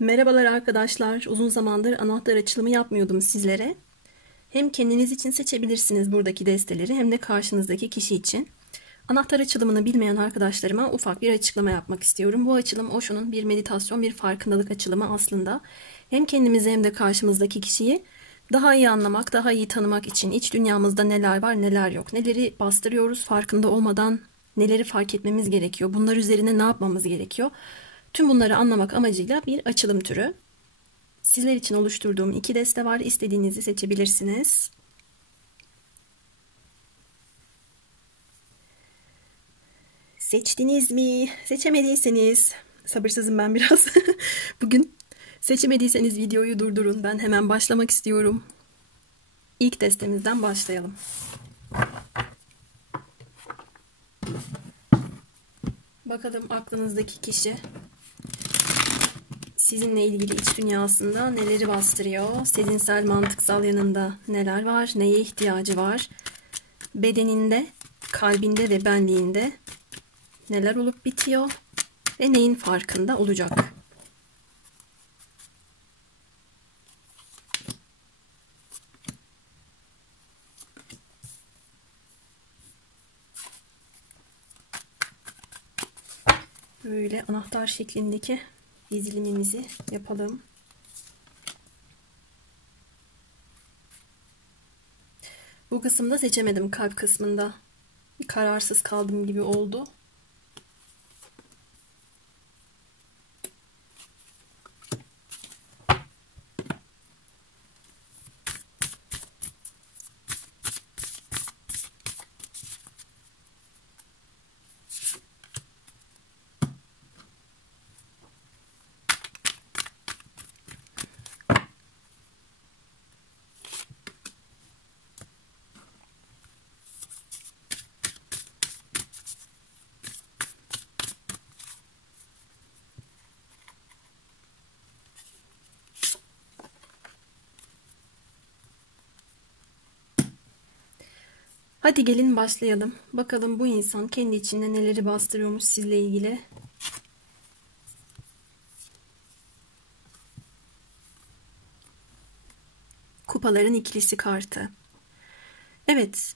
Merhabalar arkadaşlar. Uzun zamandır anahtar açılımı yapmıyordum sizlere. Hem kendiniz için seçebilirsiniz buradaki desteleri hem de karşınızdaki kişi için. Anahtar açılımını bilmeyen arkadaşlarıma ufak bir açıklama yapmak istiyorum. Bu açılım Osho'nun bir meditasyon, bir farkındalık açılımı aslında. Hem kendimizi hem de karşımızdaki kişiyi daha iyi anlamak, daha iyi tanımak için iç dünyamızda neler var, neler yok. Neleri bastırıyoruz farkında olmadan, neleri fark etmemiz gerekiyor. Bunlar üzerine ne yapmamız gerekiyor. Tüm bunları anlamak amacıyla bir açılım türü. Sizler için oluşturduğum 2 deste var. İstediğinizi seçebilirsiniz. Seçtiniz mi? Seçemediyseniz sabırsızım ben biraz. Bugün seçemediyseniz videoyu durdurun. Ben hemen başlamak istiyorum. İlk destemizden başlayalım. Bakalım aklınızdaki kişi sizinle ilgili iç dünyasında neleri bastırıyor? Sezinsel, mantıksal yanında neler var? Neye ihtiyacı var? Bedeninde, kalbinde ve benliğinde neler olup bitiyor? Ve neyin farkında olacak? Böyle anahtar şeklindeki dizilimimizi yapalım. Bu kısımda seçemedim, kalp kısmında. Bir kararsız kaldım gibi oldu. Hadi gelin başlayalım. Bakalım bu insan kendi içinde neleri bastırıyormuş sizle ilgili. Kupaların ikilisi kartı. Evet,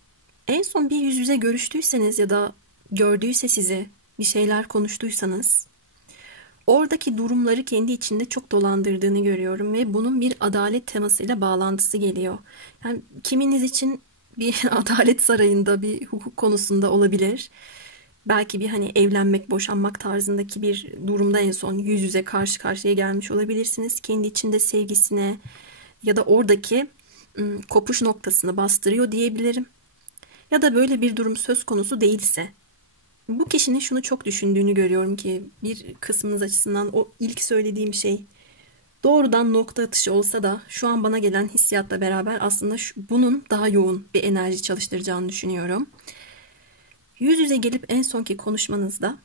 en son bir yüz yüze görüştüyseniz ya da gördüyse sizi, bir şeyler konuştuysanız, oradaki durumları kendi içinde çok dolandırdığını görüyorum ve bunun bir adalet temasıyla bağlantısı geliyor. Yani kiminiz için bir adalet sarayında, bir hukuk konusunda olabilir. Belki bir hani evlenmek, boşanmak tarzındaki bir durumda en son yüz yüze karşı karşıya gelmiş olabilirsiniz. Kendi içinde sevgisine ya da oradaki kopuş noktasını bastırıyor diyebilirim. Ya da böyle bir durum söz konusu değilse, bu kişinin şunu çok düşündüğünü görüyorum ki bir kısmınız açısından o ilk söylediğim şey doğrudan nokta atışı olsa da şu an bana gelen hissiyatla beraber aslında bunun daha yoğun bir enerji çalıştıracağını düşünüyorum. Yüz yüze gelip en sonki konuşmanızda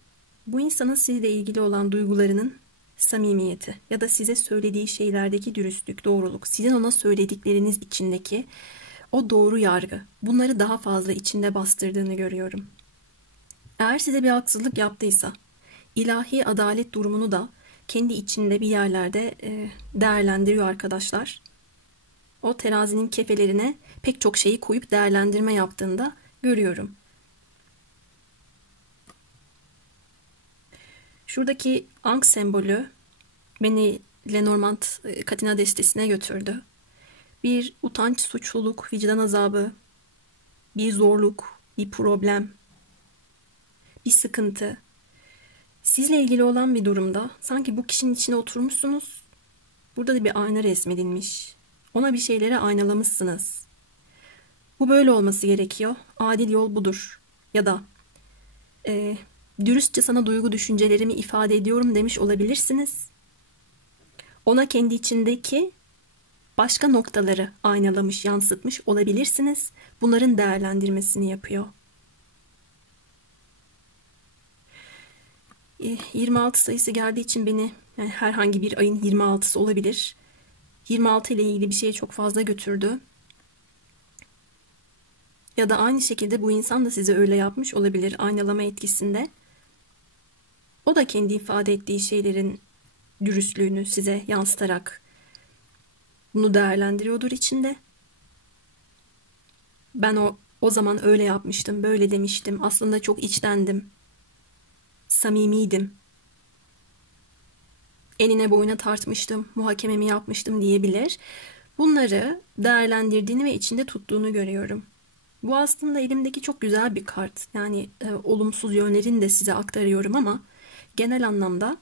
bu insanın sizle ilgili olan duygularının samimiyeti ya da size söylediği şeylerdeki dürüstlük, doğruluk, sizin ona söyledikleriniz içindeki o doğru yargı, bunları daha fazla içinde bastırdığını görüyorum. Eğer size bir haksızlık yaptıysa, ilahi adalet durumunu da kendi içinde bir yerlerde değerlendiriyor arkadaşlar. O terazinin kefelerine pek çok şeyi koyup değerlendirme yaptığında görüyorum. Şuradaki Ankh sembolü beni Lenormand Katina destesine götürdü. Bir utanç, suçluluk, vicdan azabı, bir zorluk, bir problem, bir sıkıntı. Sizle ilgili olan bir durumda sanki bu kişinin içine oturmuşsunuz. Burada da bir ayna resmedilmiş. Ona bir şeyleri aynalamışsınız. Bu böyle olması gerekiyor. Adil yol budur. Ya da dürüstçe sana duygu düşüncelerimi ifade ediyorum demiş olabilirsiniz. Ona kendi içindeki başka noktaları aynalamış, yansıtmış olabilirsiniz. Bunların değerlendirmesini yapıyor. 26 sayısı geldiği için beni yani herhangi bir ayın 26'sı olabilir. 26 ile ilgili bir şeye çok fazla götürdü. Ya da aynı şekilde bu insan da size öyle yapmış olabilir aynalama etkisinde. O da kendi ifade ettiği şeylerin dürüstlüğünü size yansıtarak bunu değerlendiriyordur içinde. Ben o zaman öyle yapmıştım, böyle demiştim. Aslında çok içtendim, samimiydim. Enine boyuna tartmıştım, muhakememi yapmıştım diyebilir. Bunları değerlendirdiğini ve içinde tuttuğunu görüyorum. Bu aslında elimdeki çok güzel bir kart. Yani olumsuz yönlerini de size aktarıyorum ama genel anlamda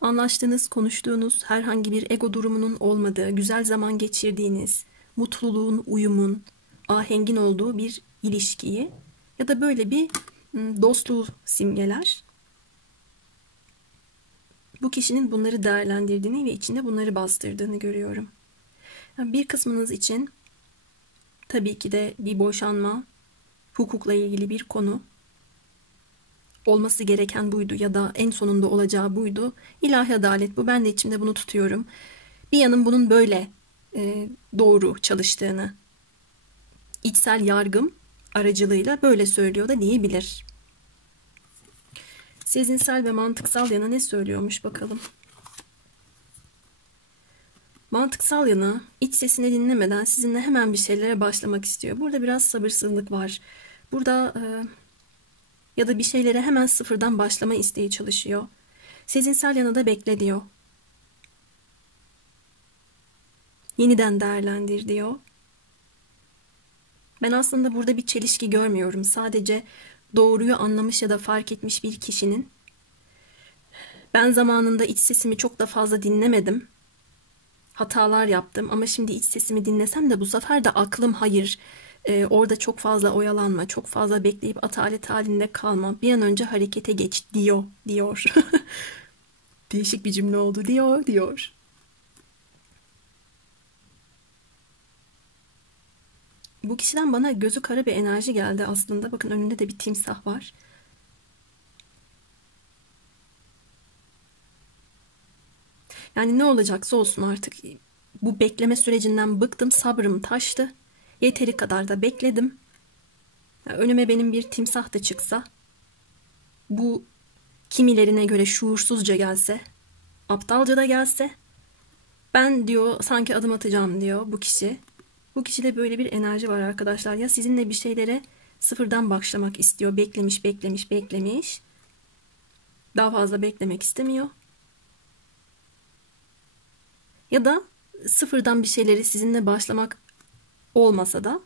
anlaştığınız, konuştuğunuz, herhangi bir ego durumunun olmadığı, güzel zaman geçirdiğiniz, mutluluğun, uyumun, ahengin olduğu bir ilişkiyi ya da böyle bir dostluğu simgeler. Bu kişinin bunları değerlendirdiğini ve içinde bunları bastırdığını görüyorum. Yani bir kısmınız için tabii ki de bir boşanma, hukukla ilgili bir konu. Olması gereken buydu ya da en sonunda olacağı buydu. İlahi adalet bu. Ben de içimde bunu tutuyorum. Bir yanım bunun böyle doğru çalıştığını, içsel yargım aracılığıyla böyle söylüyor da diyebilir. Sezinsel ve mantıksal yana ne söylüyormuş bakalım. Mantıksal yana iç sesini dinlemeden sizinle hemen bir şeylere başlamak istiyor. Burada biraz sabırsızlık var. Burada ya da bir şeylere hemen sıfırdan başlama isteği çalışıyor. Sezinsel yana da bekle diyor. Yeniden değerlendir diyor. Ben aslında burada bir çelişki görmüyorum. Sadece doğruyu anlamış ya da fark etmiş bir kişinin ben zamanında iç sesimi çok da fazla dinlemedim. Hatalar yaptım ama şimdi iç sesimi dinlesem de bu sefer de aklım hayır. Orada çok fazla oyalanma, çok fazla bekleyip atalet halinde kalma. Bir an önce harekete geç diyor. Değişik bir cümle oldu diyor. Bu kişiden bana gözü kara bir enerji geldi aslında. Bakın önünde de bir timsah var. Yani ne olacaksa olsun artık. Bu bekleme sürecinden bıktım, sabrım taştı. Yeteri kadar da bekledim. Önüme benim bir timsah da çıksa, bu kimilerine göre şuursuzca gelse, aptalca da gelse, ben diyor sanki adım atacağım diyor bu kişi. Bu kişide böyle bir enerji var arkadaşlar. Ya sizinle bir şeylere sıfırdan başlamak istiyor. Beklemiş. Daha fazla beklemek istemiyor. Ya da sıfırdan bir şeyleri sizinle başlamak olmasa da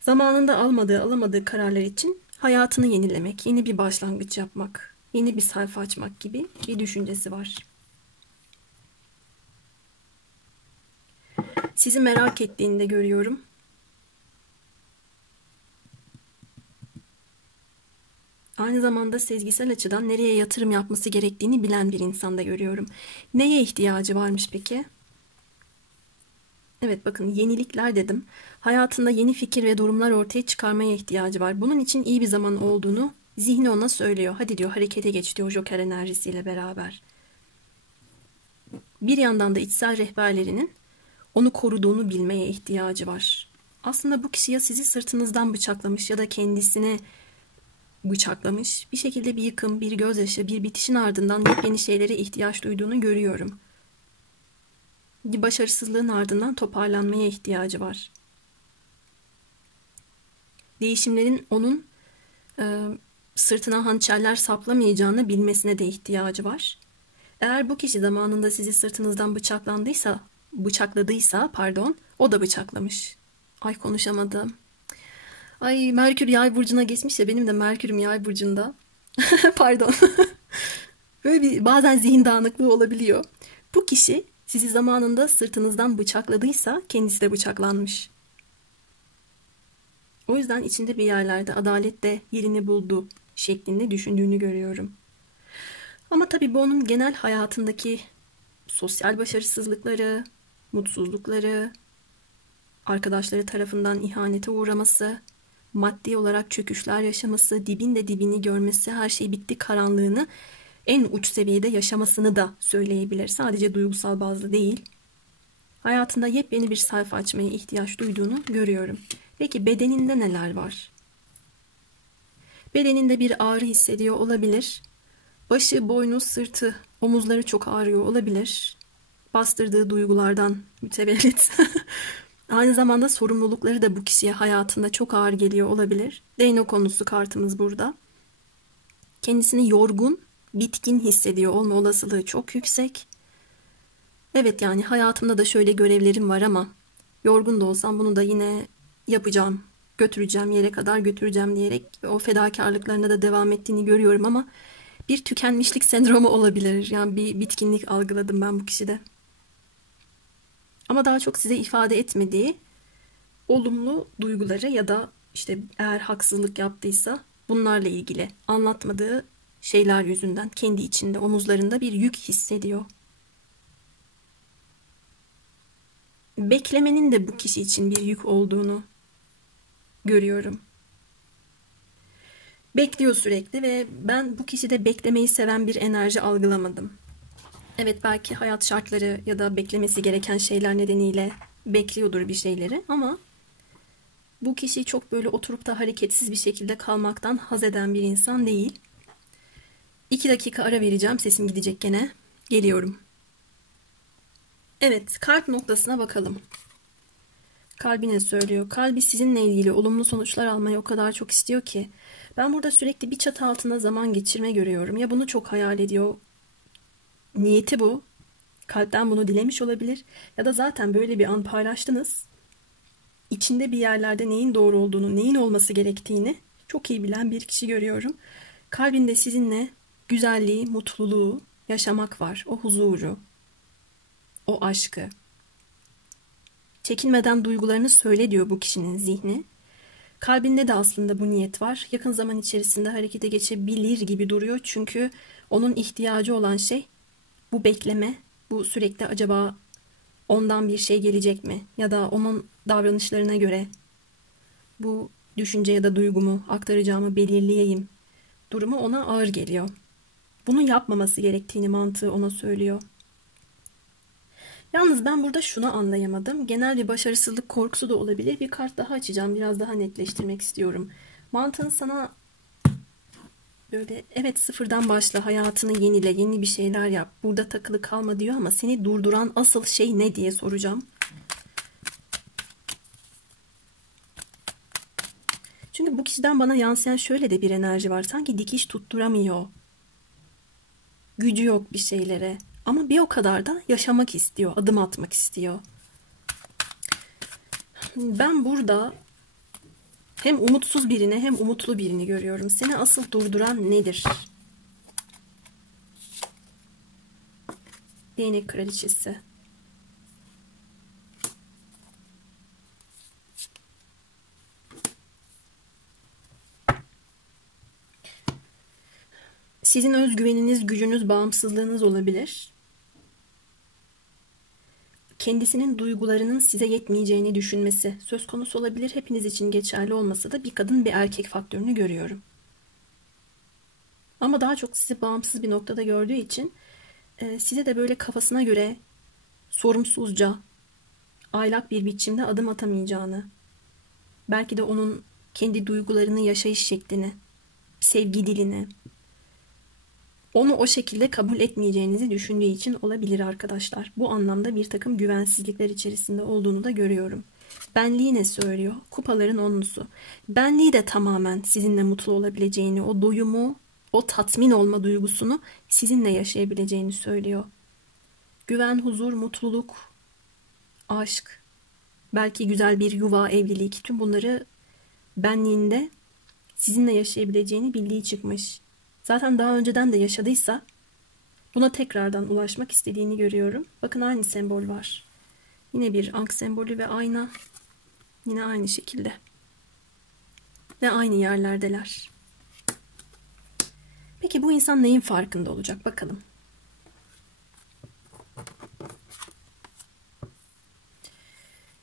zamanında alamadığı kararlar için hayatını yenilemek, yeni bir başlangıç yapmak, yeni bir sayfa açmak gibi bir düşüncesi var. Sizi merak ettiğini de görüyorum. Aynı zamanda sezgisel açıdan nereye yatırım yapması gerektiğini bilen bir insan da görüyorum. Neye ihtiyacı varmış peki? Evet bakın yenilikler dedim. Hayatında yeni fikir ve durumlar ortaya çıkarmaya ihtiyacı var. Bunun için iyi bir zaman olduğunu zihni ona söylüyor. Hadi diyor harekete geç diyor Joker enerjisiyle beraber. Bir yandan da içsel rehberlerinin onu koruduğunu bilmeye ihtiyacı var. Aslında bu kişi ya sizi sırtınızdan bıçaklamış ya da kendisine bıçaklamış. Bir şekilde bir yıkım, bir gözyaşı, bir bitişin ardından yepyeni şeylere ihtiyaç duyduğunu görüyorum. Bir başarısızlığın ardından toparlanmaya ihtiyacı var. Değişimlerin onun sırtına hançerler saplamayacağını bilmesine de ihtiyacı var. Eğer bu kişi zamanında sizi sırtınızdan bıçakladıysa, o da bıçaklamış. Ay konuşamadım. Ay Merkür Yay burcuna geçmiş ya benim de Merkür'üm Yay burcunda. Pardon. Böyle bir bazen zihin dağınıklığı olabiliyor. Bu kişi sizi zamanında sırtınızdan bıçakladıysa kendisi de bıçaklanmış. O yüzden içinde bir yerlerde adalet de yerini buldu şeklinde düşündüğünü görüyorum. Ama tabii bu onun genel hayatındaki sosyal başarısızlıkları, mutsuzlukları, arkadaşları tarafından ihanete uğraması, maddi olarak çöküşler yaşaması, dibin de dibini görmesi, her şey bitti karanlığını en uç seviyede yaşamasını da söyleyebilir. Sadece duygusal bazlı değil. Hayatında yepyeni bir sayfa açmaya ihtiyaç duyduğunu görüyorum. Peki bedeninde neler var? Bedeninde bir ağrı hissediyor olabilir. Başı, boynu, sırtı, omuzları çok ağrıyor olabilir. Bastırdığı duygulardan mütevellit. Aynı zamanda sorumlulukları da bu kişiye hayatında çok ağır geliyor olabilir. Değnek konusu kartımız burada. Kendisini yorgun, bitkin hissediyor olma olasılığı çok yüksek. Evet, yani hayatımda da şöyle görevlerim var ama yorgun da olsam bunu da yine yapacağım, götüreceğim, yere kadar götüreceğim diyerek o fedakarlıklarına da devam ettiğini görüyorum ama bir tükenmişlik sendromu olabilir. Yani bir bitkinlik algıladım ben bu kişide. Ama daha çok size ifade etmediği olumlu duyguları ya da işte eğer haksızlık yaptıysa bunlarla ilgili anlatmadığı şeyler yüzünden kendi içinde omuzlarında bir yük hissediyor. Beklemenin de bu kişi için bir yük olduğunu görüyorum. Bekliyor sürekli ve ben bu kişide beklemeyi seven bir enerji algılamadım. Evet, belki hayat şartları ya da beklemesi gereken şeyler nedeniyle bekliyordur bir şeyleri ama bu kişi çok böyle oturup da hareketsiz bir şekilde kalmaktan haz eden bir insan değil. 2 dakika ara vereceğim, sesim gidecek gene. Geliyorum. Evet, kalp noktasına bakalım. Kalbi ne söylüyor? Kalbi sizinle ilgili olumlu sonuçlar almayı o kadar çok istiyor ki. Ben burada sürekli bir çatı altında zaman geçirme görüyorum. Ya bunu çok hayal ediyor. Niyeti bu. Kalpten bunu dilemiş olabilir. Ya da zaten böyle bir an paylaştınız. İçinde bir yerlerde neyin doğru olduğunu, neyin olması gerektiğini çok iyi bilen bir kişi görüyorum. Kalbinde sizinle güzelliği, mutluluğu yaşamak var. O huzuru, o aşkı. Çekinmeden duygularını söyle diyor bu kişinin zihni. Kalbinde de aslında bu niyet var. Yakın zaman içerisinde harekete geçebilir gibi duruyor. Çünkü onun ihtiyacı olan şey bu bekleme, bu sürekli acaba ondan bir şey gelecek mi? Ya da onun davranışlarına göre bu düşünce ya da duygumu aktaracağımı belirleyeyim durumu ona ağır geliyor. Bunu yapmaması gerektiğini mantığı ona söylüyor. Yalnız ben burada şunu anlayamadım. Genel bir başarısızlık korkusu da olabilir. Bir kart daha açacağım. Biraz daha netleştirmek istiyorum. Mantığın sana böyle evet sıfırdan başla, hayatını yenile, yeni bir şeyler yap, burada takılı kalma diyor ama seni durduran asıl şey ne diye soracağım. Çünkü bu kişiden bana yansıyan şöyle de bir enerji var. Sanki dikiş tutturamıyor. Gücü yok bir şeylere. Ama bir o kadar da yaşamak istiyor, adım atmak istiyor. Ben burada hem umutsuz birini hem umutlu birini görüyorum. Seni asıl durduran nedir? Değnek kraliçesi. Sizin özgüveniniz, gücünüz, bağımsızlığınız olabilir. Kendisinin duygularının size yetmeyeceğini düşünmesi söz konusu olabilir. Hepiniz için geçerli olmasa da bir kadın bir erkek faktörünü görüyorum. Ama daha çok sizi bağımsız bir noktada gördüğü için size de böyle kafasına göre sorumsuzca, aylak bir biçimde adım atamayacağını, belki de onun kendi duygularını, yaşayış şeklini, sevgi dilini, onu o şekilde kabul etmeyeceğinizi düşündüğü için olabilir arkadaşlar. Bu anlamda bir takım güvensizlikler içerisinde olduğunu da görüyorum. Benliği ne söylüyor? Kupaların onlusu. Benliği de tamamen sizinle mutlu olabileceğini, o doyumu, o tatmin olma duygusunu sizinle yaşayabileceğini söylüyor. Güven, huzur, mutluluk, aşk, belki güzel bir yuva, evlilik, tüm bunları benliğinde sizinle yaşayabileceğini bildiği çıkmış. Zaten daha önceden de yaşadıysa buna tekrardan ulaşmak istediğini görüyorum. Bakın aynı sembol var. Yine bir ank sembolü ve ayna. Yine aynı şekilde. Ve aynı yerlerdeler. Peki bu insan neyin farkında olacak? Bakalım.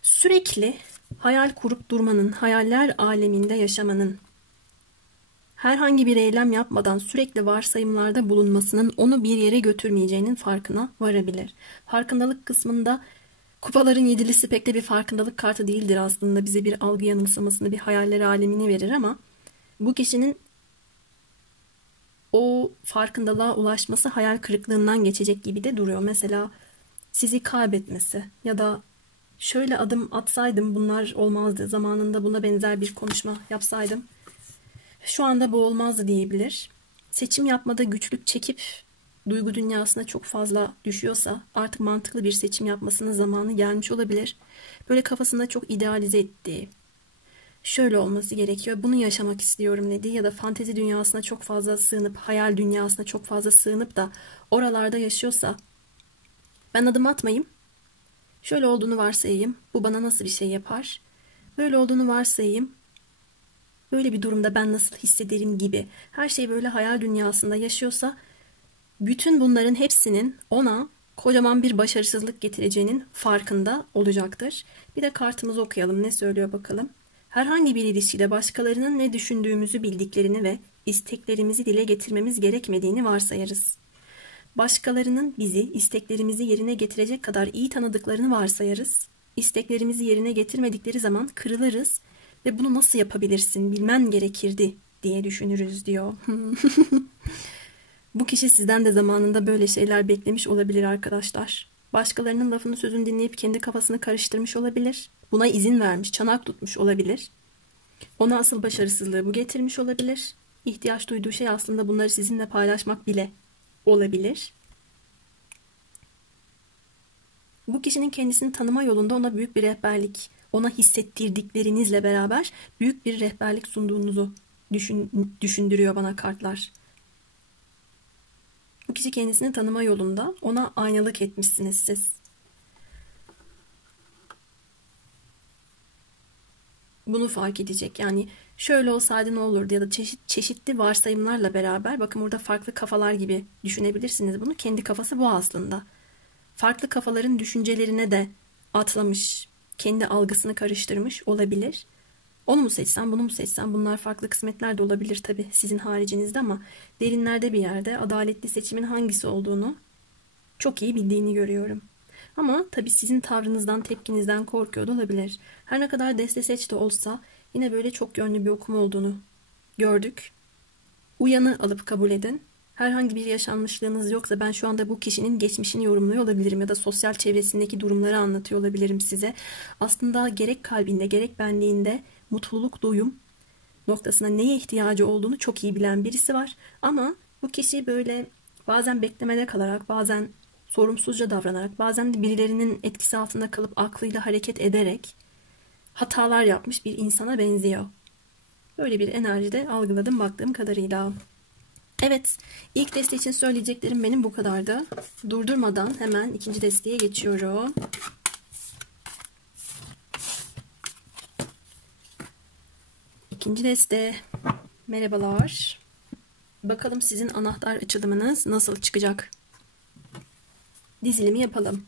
Sürekli hayal kurup durmanın, hayaller aleminde yaşamanın, herhangi bir eylem yapmadan sürekli varsayımlarda bulunmasının onu bir yere götürmeyeceğinin farkına varabilir. Farkındalık kısmında kupaların yedilisi pek de bir farkındalık kartı değildir aslında. Bize bir algı yanılsamasını, bir hayaller alemini verir ama bu kişinin o farkındalığa ulaşması hayal kırıklığından geçecek gibi de duruyor. Mesela sizi kaybetmesi ya da şöyle adım atsaydım bunlar olmazdı. Zamanında buna benzer bir konuşma yapsaydım şu anda bu olmazdı diyebilir. Seçim yapmada güçlük çekip duygu dünyasına çok fazla düşüyorsa artık mantıklı bir seçim yapmasının zamanı gelmiş olabilir. Böyle kafasında çok idealize ettiği, şöyle olması gerekiyor, bunu yaşamak istiyorum dediği ya da fantezi dünyasına çok fazla sığınıp, hayal dünyasına çok fazla sığınıp da oralarda yaşıyorsa ben adım atmayayım, şöyle olduğunu varsayayım, bu bana nasıl bir şey yapar, böyle olduğunu varsayayım, böyle bir durumda ben nasıl hissederim gibi her şey böyle hayal dünyasında yaşıyorsa bütün bunların hepsinin ona kocaman bir başarısızlık getireceğinin farkında olacaktır. Bir de kartımızı okuyalım. Ne söylüyor bakalım. Herhangi bir ilişkide başkalarının ne düşündüğümüzü bildiklerini ve isteklerimizi dile getirmemiz gerekmediğini varsayarız. Başkalarının bizi, isteklerimizi yerine getirecek kadar iyi tanıdıklarını varsayarız. İsteklerimizi yerine getirmedikleri zaman kırılırız ve bunu nasıl yapabilirsin, bilmen gerekirdi diye düşünürüz diyor. Bu kişi sizden de zamanında böyle şeyler beklemiş olabilir arkadaşlar. Başkalarının lafını sözünü dinleyip kendi kafasını karıştırmış olabilir. Buna izin vermiş, çanak tutmuş olabilir. Ona asıl başarısızlığı bu getirmiş olabilir. İhtiyaç duyduğu şey aslında bunları sizinle paylaşmak bile olabilir. Bu kişinin kendisini tanıma yolunda ona büyük bir rehberlik, ona hissettirdiklerinizle beraber büyük bir rehberlik sunduğunuzu düşündürüyor bana kartlar. Bu kişi kendisini tanıma yolunda ona aynalık etmişsiniz siz. Bunu fark edecek. Yani şöyle olsaydı ne olurdu ya da çeşitli varsayımlarla beraber bakın burada farklı kafalar gibi düşünebilirsiniz bunu. Kendi kafası bu aslında. Farklı kafaların düşüncelerine de atlamış, kendi algısını karıştırmış olabilir. Onu mu seçsem, bunu mu seçsem? Bunlar farklı kısmetler de olabilir tabii sizin haricinizde ama derinlerde bir yerde adaletli seçimin hangisi olduğunu çok iyi bildiğini görüyorum. Ama tabii sizin tavrınızdan, tepkinizden korkuyor da olabilir. Her ne kadar deste seç de olsa yine böyle çok yönlü bir okuma olduğunu gördük. Uyanı alıp kabul edin. Herhangi bir yaşanmışlığınız yoksa ben şu anda bu kişinin geçmişini yorumluyor olabilirim ya da sosyal çevresindeki durumları anlatıyor olabilirim size. Aslında gerek kalbinde gerek benliğinde mutluluk, doyum noktasına neye ihtiyacı olduğunu çok iyi bilen birisi var. Ama bu kişi böyle bazen beklemede kalarak, bazen sorumsuzca davranarak, bazen de birilerinin etkisi altında kalıp aklıyla hareket ederek hatalar yapmış bir insana benziyor. Böyle bir enerjide algıladım baktığım kadarıyla. Evet, ilk deste için söyleyeceklerim benim bu kadardı. Durdurmadan hemen ikinci desteye geçiyorum. İkinci deste. Merhabalar. Bakalım sizin anahtar açılımınız nasıl çıkacak? Dizilimi yapalım.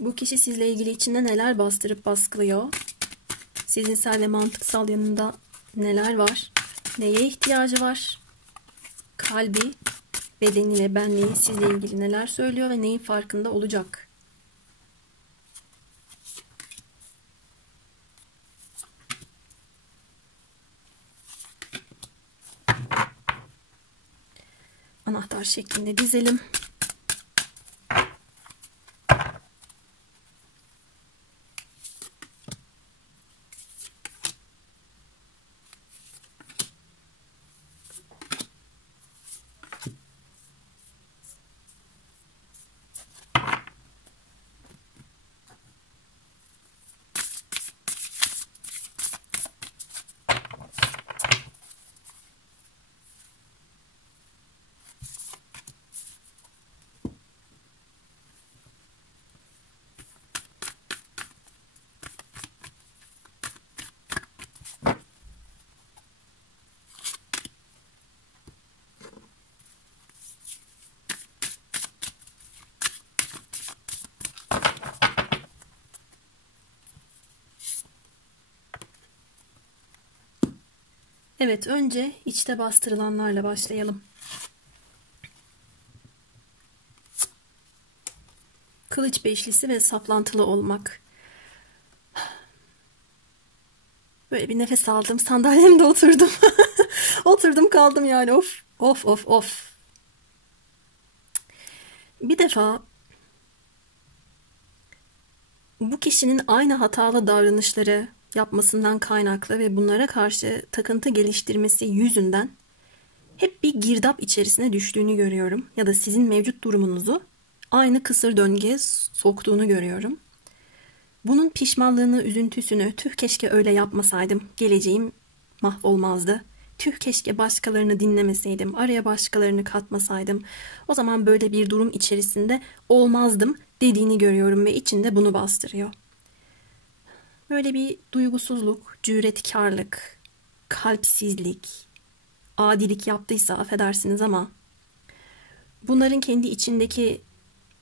Bu kişi sizle ilgili içinde neler bastırıp baskılıyor? Zihinsel ve mantıksal yanında neler var? Neye ihtiyacı var? Kalbi, bedeni ve benliği sizle ilgili neler söylüyor ve neyin farkında olacak? Anahtar şeklinde dizelim. Evet, önce içte bastırılanlarla başlayalım. Kılıç beşlisi ve saplantılı olmak. Böyle bir nefes aldım. Sandalyemde oturdum. Oturdum kaldım yani. Of of of of. Bir defa bu kişinin aynı hatalı davranışları yapmasından kaynaklı ve bunlara karşı takıntı geliştirmesi yüzünden hep bir girdap içerisine düştüğünü görüyorum. Ya da sizin mevcut durumunuzu aynı kısır döngüye soktuğunu görüyorum. Bunun pişmanlığını, üzüntüsünü, tüh keşke öyle yapmasaydım, geleceğim mahvolmazdı. Tüh keşke başkalarını dinlemeseydim, araya başkalarını katmasaydım. O zaman böyle bir durum içerisinde olmazdım dediğini görüyorum ve içinde bunu bastırıyor. Böyle bir duygusuzluk, cüretkarlık, kalpsizlik, adilik yaptıysa affedersiniz ama bunların kendi içindeki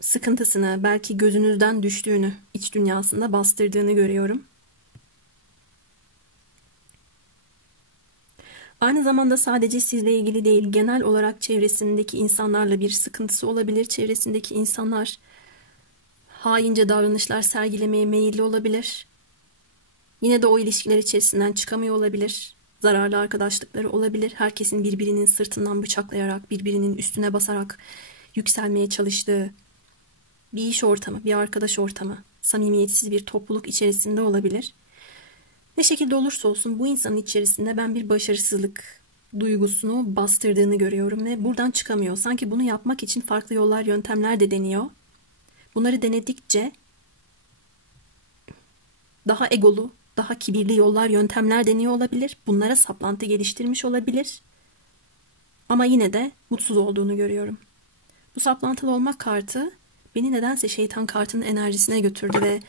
sıkıntısını, belki gözünüzden düştüğünü, iç dünyasında bastırdığını görüyorum. Aynı zamanda sadece sizle ilgili değil, genel olarak çevresindeki insanlarla bir sıkıntısı olabilir. Çevresindeki insanlar haince davranışlar sergilemeye meyilli olabilir. Yine de o ilişkiler içerisinden çıkamıyor olabilir. Zararlı arkadaşlıkları olabilir. Herkesin birbirinin sırtından bıçaklayarak, birbirinin üstüne basarak yükselmeye çalıştığı bir iş ortamı, bir arkadaş ortamı, samimiyetsiz bir topluluk içerisinde olabilir. Ne şekilde olursa olsun bu insanın içerisinde ben bir başarısızlık duygusunu bastırdığını görüyorum ve buradan çıkamıyor. Sanki bunu yapmak için farklı yollar, yöntemler de deniyor. Bunları denedikçe daha egolu, daha kibirli yollar, yöntemler deniyor olabilir. Bunlara saplantı geliştirmiş olabilir. Ama yine de mutsuz olduğunu görüyorum. Bu saplantılı olmak kartı beni nedense şeytan kartının enerjisine götürdü ve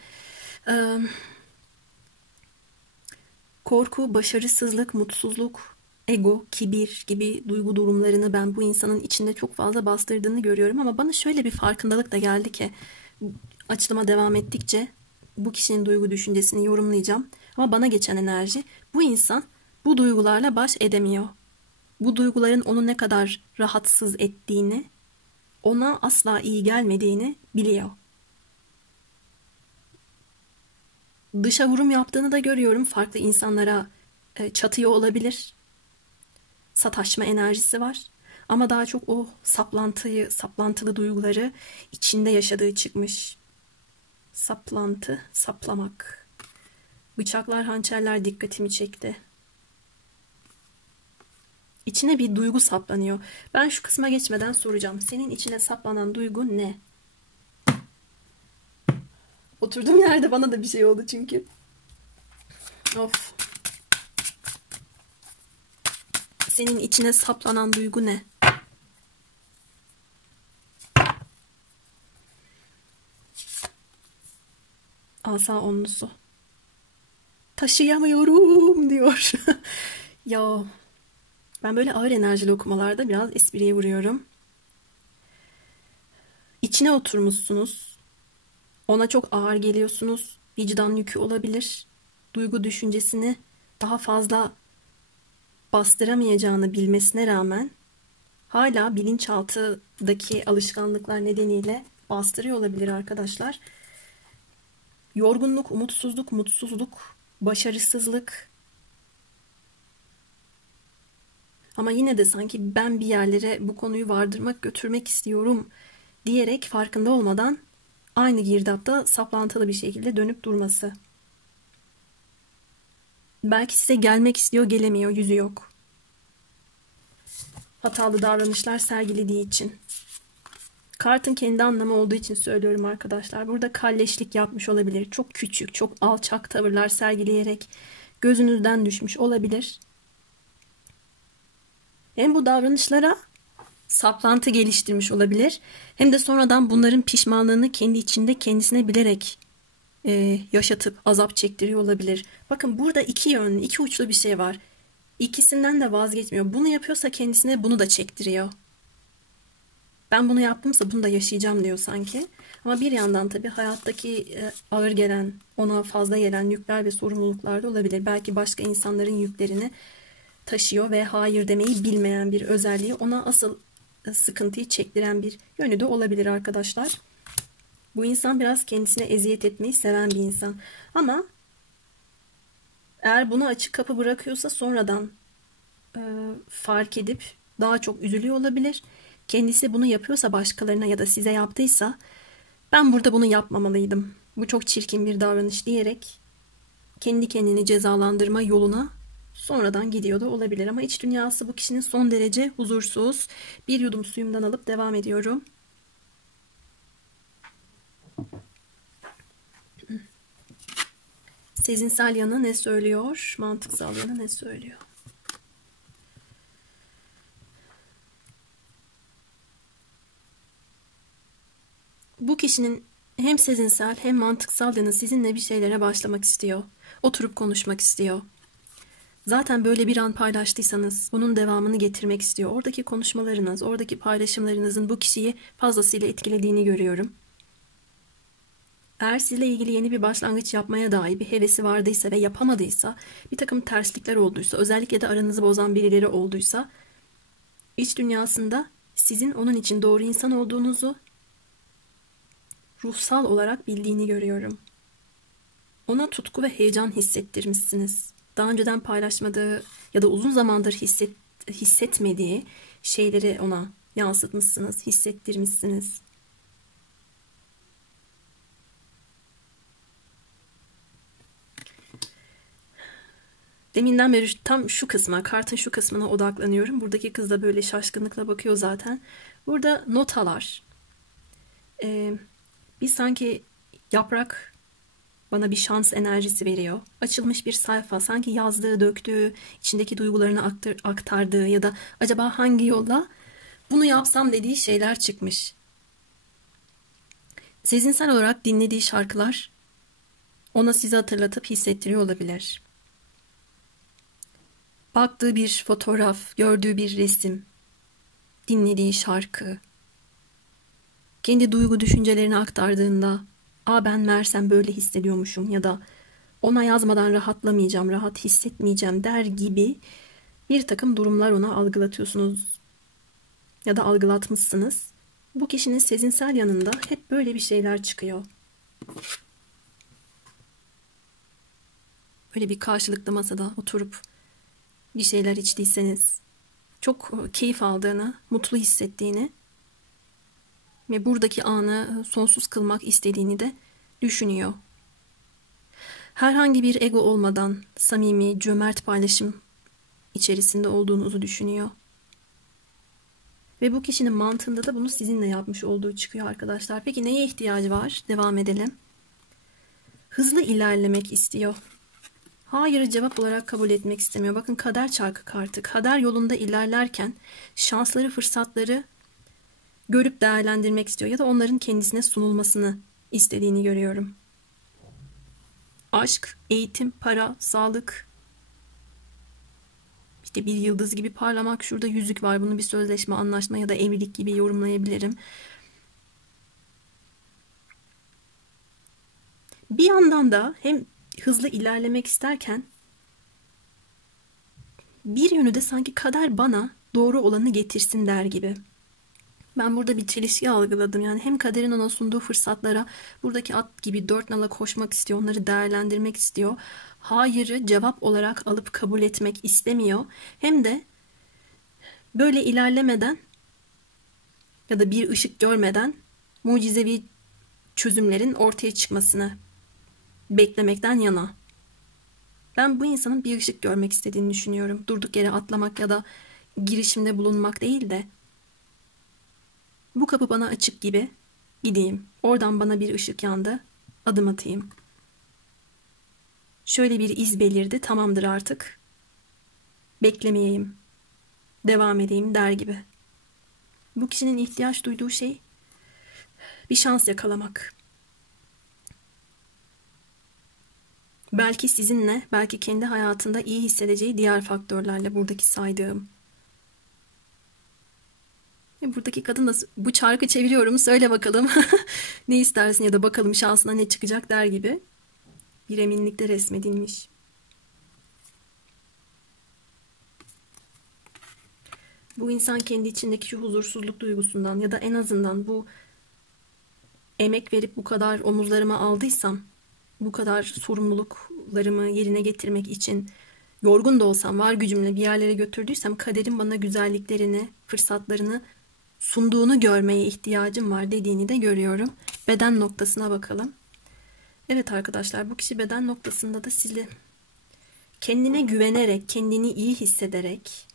korku, başarısızlık, mutsuzluk, ego, kibir gibi duygu durumlarını ben bu insanın içinde çok fazla bastırdığını görüyorum. Ama bana şöyle bir farkındalık da geldi ki açılıma devam ettikçe bu kişinin duygu düşüncesini yorumlayacağım. Ama bana geçen enerji, bu insan bu duygularla baş edemiyor. Bu duyguların onu ne kadar rahatsız ettiğini, ona asla iyi gelmediğini biliyor. Dışa vurum yaptığını da görüyorum. Farklı insanlara çatıyor olabilir. Sataşma enerjisi var. Ama daha çok o saplantılı duyguları içinde yaşadığı çıkmış. Saplantı, saplamak. Bıçaklar, hançerler dikkatimi çekti. İçine bir duygu saplanıyor. Ben şu kısma geçmeden soracağım. Senin içine saplanan duygu ne? Oturduğum yerde bana da bir şey oldu çünkü. Of. Senin içine saplanan duygu ne? Asa onlusu. Taşıyamıyorum diyor. Ya ben böyle ağır enerjili okumalarda biraz espriye vuruyorum. İçine oturmuşsunuz. Ona çok ağır geliyorsunuz. Vicdan yükü olabilir. Duygu düşüncesini daha fazla bastıramayacağını bilmesine rağmen hala bilinçaltındaki alışkanlıklar nedeniyle bastırıyor olabilir arkadaşlar. Yorgunluk, umutsuzluk, mutsuzluk, başarısızlık. Ama yine de sanki ben bir yerlere bu konuyu vardırmak, götürmek istiyorum diyerek farkında olmadan aynı girdapta saplantılı bir şekilde dönüp durması. Belki size gelmek istiyor, gelemiyor, yüzü yok. Hatalı davranışlar sergilediği için. Kartın kendi anlamı olduğu için söylüyorum arkadaşlar. Burada kalleşlik yapmış olabilir. Çok küçük, çok alçak tavırlar sergileyerek gözünüzden düşmüş olabilir. Hem bu davranışlara saplantı geliştirmiş olabilir. Hem de sonradan bunların pişmanlığını kendi içinde kendisine bilerek yaşatıp azap çektiriyor olabilir. Bakın burada iki yönlü, iki uçlu bir şey var. İkisinden de vazgeçmiyor. Bunu yapıyorsa kendisine bunu da çektiriyor. Ben bunu yaptımsa bunu da yaşayacağım diyor sanki. Ama bir yandan tabii hayattaki ağır gelen, ona fazla gelen yükler ve sorumluluklar da olabilir. Belki başka insanların yüklerini taşıyor ve hayır demeyi bilmeyen bir özelliği ona asıl sıkıntıyı çektiren bir yönü de olabilir arkadaşlar. Bu insan biraz kendisine eziyet etmeyi seven bir insan. Ama Eğer buna açık kapı bırakıyorsa sonradan e, fark edip daha çok üzülüyor olabilir. Kendisi bunu yapıyorsa başkalarına ya da size yaptıysa ben burada bunu yapmamalıydım. Bu çok çirkin bir davranış diyerek kendi kendini cezalandırma yoluna sonradan gidiyor da olabilir. Ama iç dünyası bu kişinin son derece huzursuz. Bir yudum suyumdan alıp devam ediyorum. Sezinsel yanı ne söylüyor? Mantıksal yanı ne söylüyor? Bu kişinin hem sezinsel hem mantıksal yanı sizinle bir şeylere başlamak istiyor. Oturup konuşmak istiyor. Zaten böyle bir an paylaştıysanız bunun devamını getirmek istiyor. Oradaki konuşmalarınız, oradaki paylaşımlarınızın bu kişiyi fazlasıyla etkilediğini görüyorum. Eğer sizle ilgili yeni bir başlangıç yapmaya dair bir hevesi vardıysa ve yapamadıysa, bir takım terslikler olduysa, özellikle de aranızı bozan birileri olduysa, iç dünyasında sizin onun için doğru insan olduğunuzu ruhsal olarak bildiğini görüyorum. Ona tutku ve heyecan hissettirmişsiniz. Daha önceden paylaşmadığı ya da uzun zamandır hissetmediği şeyleri ona yansıtmışsınız, hissettirmişsiniz. Deminden beri tam şu kısma, kartın şu kısmına odaklanıyorum. Buradaki kız da böyle şaşkınlıkla bakıyor zaten. Burada notalar. Bir sanki yaprak bana bir şans enerjisi veriyor. Açılmış bir sayfa, sanki yazdığı, döktüğü, içindeki duygularını aktardığı ya da acaba hangi yolla bunu yapsam dediği şeyler çıkmış. Sezinsel olarak dinlediği şarkılar ona sizi hatırlatıp hissettiriyor olabilir. Baktığı bir fotoğraf, gördüğü bir resim, dinlediği şarkı, kendi duygu düşüncelerini aktardığında ben meğersem böyle hissediyormuşum ya da ona yazmadan rahatlamayacağım, rahat hissetmeyeceğim der gibi bir takım durumlar ona algılatıyorsunuz ya da algılatmışsınız. Bu kişinin sezinsel yanında hep böyle bir şeyler çıkıyor. Böyle bir karşılıklı masada oturup bir şeyler içtiyseniz çok keyif aldığını, mutlu hissettiğini ve buradaki anı sonsuz kılmak istediğini de düşünüyor. Herhangi bir ego olmadan samimi, cömert paylaşım içerisinde olduğunuzu düşünüyor. Ve bu kişinin mantığında da bunu sizinle yapmış olduğu çıkıyor arkadaşlar. Peki neye ihtiyacı var? Devam edelim. Hızlı ilerlemek istiyor. Hayırı cevap olarak kabul etmek istemiyor. Bakın kader çarkı kartı. Kader yolunda ilerlerken şansları, fırsatları görüp değerlendirmek istiyor ya da onların kendisine sunulmasını istediğini görüyorum. Aşk, eğitim, para, sağlık, işte bir yıldız gibi parlamak, şurada yüzük var. Bunu bir sözleşme, anlaşma ya da evlilik gibi yorumlayabilirim. Bir yandan da hem hızlı ilerlemek isterken bir yönü de sanki kader bana doğru olanı getirsin der gibi. Ben burada bir çelişki algıladım. Yani hem kaderin ona sunduğu fırsatlara buradaki at gibi dört nala koşmak istiyor. Onları değerlendirmek istiyor. Hayırı cevap olarak alıp kabul etmek istemiyor. Hem de böyle ilerlemeden ya da bir ışık görmeden mucizevi çözümlerin ortaya çıkmasını beklemekten yana. Ben bu insanın bir ışık görmek istediğini düşünüyorum. Durduk yere atlamak ya da girişimde bulunmak değil de bu kapı bana açık gibi gideyim. Oradan bana bir ışık yandı. Adım atayım. Şöyle bir iz belirdi. Tamamdır artık. Beklemeyeyim. Devam edeyim der gibi. Bu kişinin ihtiyaç duyduğu şey bir şans yakalamak. Belki sizinle, belki kendi hayatında iyi hissedeceği diğer faktörlerle buradaki saydığım. Buradaki kadın da bu çarkı çeviriyorum söyle bakalım ne istersin ya da bakalım şansına ne çıkacak der gibi bir eminlikte resmedilmiş. Bu insan kendi içindeki şu huzursuzluk duygusundan ya da en azından bu emek verip bu kadar omuzlarıma aldıysam bu kadar sorumluluklarımı yerine getirmek için yorgun da olsam, var gücümle bir yerlere götürdüysem kaderin bana güzelliklerini, fırsatlarını sunduğunu görmeye ihtiyacım var dediğini de görüyorum. Beden noktasına bakalım. Evet arkadaşlar, bu kişi beden noktasında da sizi kendine güvenerek, kendini iyi hissederek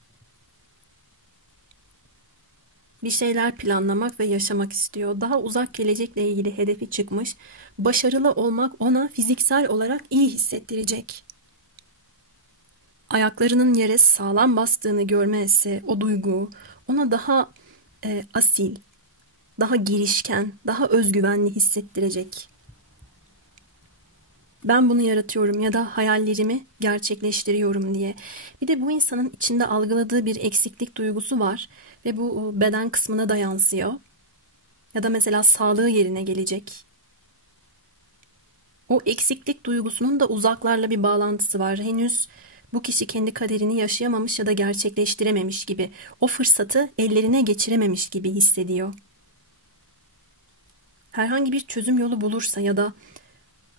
bir şeyler planlamak ve yaşamak istiyor. Daha uzak gelecekle ilgili hedefi çıkmış. Başarılı olmak ona fiziksel olarak iyi hissettirecek. Ayaklarının yere sağlam bastığını görmesi, o duygu ona daha asil, daha girişken, daha özgüvenli hissettirecek. Ben bunu yaratıyorum ya da hayallerimi gerçekleştiriyorum diye. Bir de bu insanın içinde algıladığı bir eksiklik duygusu var ve bu beden kısmına da yansıyor. Ya da mesela sağlığı yerine gelecek. O eksiklik duygusunun da uzaklarla bir bağlantısı var. Henüz bu kişi kendi kaderini yaşayamamış ya da gerçekleştirememiş gibi, o fırsatı ellerine geçirememiş gibi hissediyor. Herhangi bir çözüm yolu bulursa ya da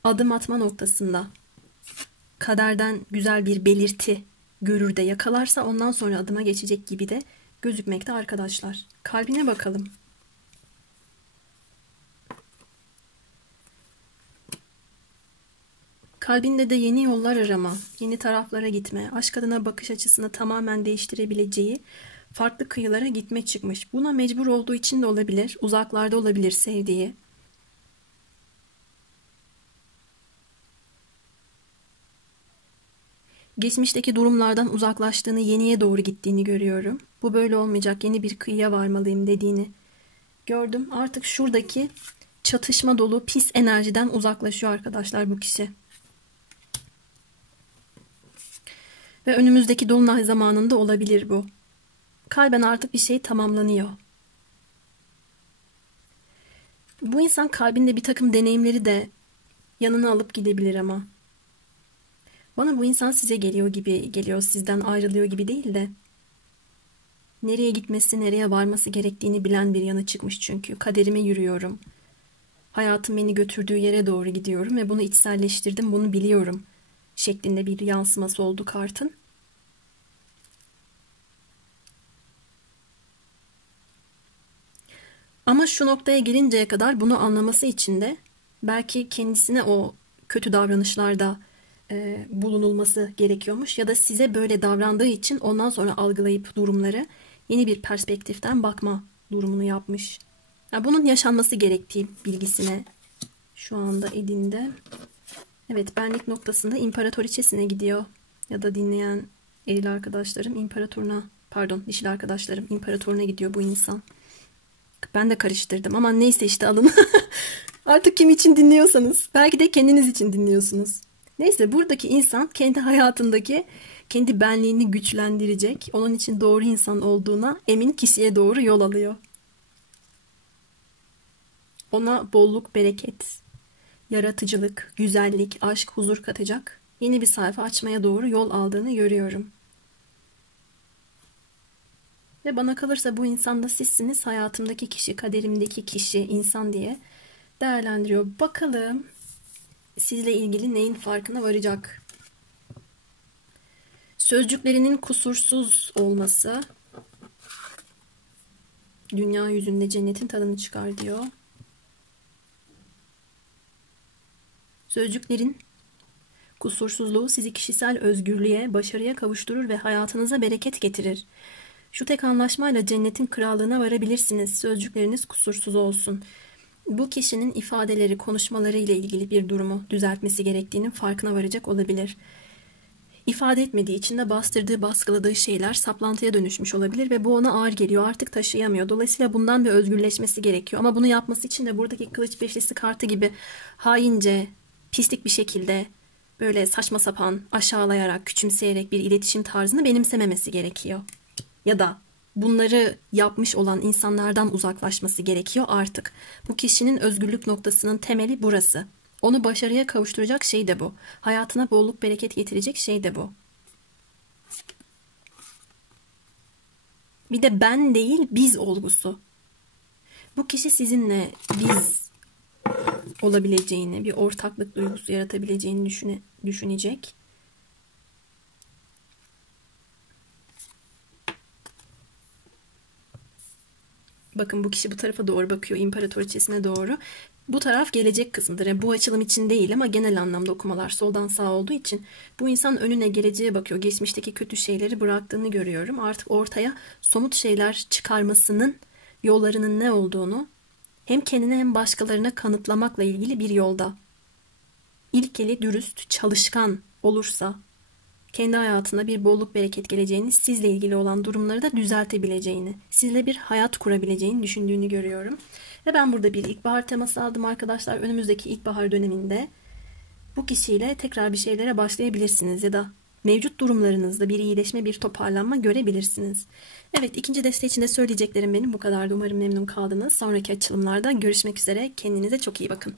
adım atma noktasında kaderden güzel bir belirti görür de yakalarsa ondan sonra adıma geçecek gibi de gözükmekte arkadaşlar. Kalbine bakalım. Kalbinde de yeni yollar arama, yeni taraflara gitme, aşk adına bakış açısını tamamen değiştirebileceği farklı kıyılara gitme çıkmış. Buna mecbur olduğu için de olabilir, uzaklarda olabilir sevdiği. Geçmişteki durumlardan uzaklaştığını, yeniye doğru gittiğini görüyorum. Bu böyle olmayacak, yeni bir kıyıya varmalıyım dediğini gördüm. Artık şuradaki çatışma dolu pis enerjiden uzaklaşıyor arkadaşlar bu kişi. Ve önümüzdeki dolunay zamanında olabilir bu. Kalben artık bir şey tamamlanıyor. Bu insan kalbinde bir takım deneyimleri de yanına alıp gidebilir ama. Bana bu insan size geliyor gibi geliyor, sizden ayrılıyor gibi değil de. Nereye gitmesi, nereye varması gerektiğini bilen bir yanı çıkmış çünkü. Kaderime yürüyorum. Hayatım beni götürdüğü yere doğru gidiyorum ve bunu içselleştirdim, bunu biliyorum şeklinde bir yansıması oldu kartın. Ama şu noktaya gelinceye kadar bunu anlaması için de belki kendisine o kötü davranışlarda bulunulması gerekiyormuş ya da size böyle davrandığı için ondan sonra algılayıp durumları yeni bir perspektiften bakma durumunu yapmış. Yani bunun yaşanması gerektiği bilgisine şu anda edindi. Evet, benlik noktasında imparatoriçesine gidiyor ya da dinleyen eril arkadaşlarım imparatoruna, pardon dişil arkadaşlarım imparatoruna gidiyor bu insan. Ben de karıştırdım ama neyse işte alın. Artık kim için dinliyorsanız. Belki de kendiniz için dinliyorsunuz. Neyse, buradaki insan kendi hayatındaki kendi benliğini güçlendirecek, onun için doğru insan olduğuna emin kişiye doğru yol alıyor. Ona bolluk, bereket, yaratıcılık, güzellik, aşk, huzur katacak yeni bir sayfa açmaya doğru yol aldığını görüyorum. Ve bana kalırsa bu insan da sizsiniz, hayatımdaki kişi, kaderimdeki kişi, insan diye değerlendiriyor. Bakalım sizle ilgili neyin farkına varacak? Sözcüklerinin kusursuz olması dünya yüzünde cennetin tadını çıkar diyor. Sözcüklerin kusursuzluğu sizi kişisel özgürlüğe, başarıya kavuşturur ve hayatınıza bereket getirir. Şu tek anlaşmayla cennetin krallığına varabilirsiniz. Sözcükleriniz kusursuz olsun. Bu kişinin ifadeleri, konuşmaları ile ilgili bir durumu düzeltmesi gerektiğinin farkına varacak olabilir. İfade etmediği için de bastırdığı, baskıladığı şeyler saplantıya dönüşmüş olabilir ve bu ona ağır geliyor. Artık taşıyamıyor. Dolayısıyla bundan bir özgürleşmesi gerekiyor. Ama bunu yapması için de buradaki kılıç beşlisi kartı gibi haince, pislik bir şekilde böyle saçma sapan, aşağılayarak, küçümseyerek bir iletişim tarzını benimsememesi gerekiyor. Ya da bunları yapmış olan insanlardan uzaklaşması gerekiyor artık. Bu kişinin özgürlük noktasının temeli burası. Onu başarıya kavuşturacak şey de bu. Hayatına bolluk bereket getirecek şey de bu. Bir de ben değil biz olgusu. Bu kişi sizinle biz olabileceğini, bir ortaklık duygusu yaratabileceğini düşünecek. Bakın bu kişi bu tarafa doğru bakıyor, imparatoriçesine doğru. Bu taraf gelecek kısmıdır. Yani bu açılım için değil ama genel anlamda okumalar soldan sağa olduğu için bu insan önüne, geleceğe bakıyor. Geçmişteki kötü şeyleri bıraktığını görüyorum. Artık ortaya somut şeyler çıkarmasının yollarının ne olduğunu hem kendine hem başkalarına kanıtlamakla ilgili bir yolda. İlkeli, dürüst, çalışkan olursa kendi hayatına bir bolluk bereket geleceğini, sizle ilgili olan durumları da düzeltebileceğini, sizle bir hayat kurabileceğini düşündüğünü görüyorum. Ve ben burada bir ilkbahar teması aldım arkadaşlar. Önümüzdeki ilkbahar döneminde bu kişiyle tekrar bir şeylere başlayabilirsiniz ya da mevcut durumlarınızda bir iyileşme, bir toparlanma görebilirsiniz. Evet, ikinci deste için de söyleyeceklerim benim bu kadardı. Umarım memnun kaldınız. Sonraki açılımlarda görüşmek üzere. Kendinize çok iyi bakın.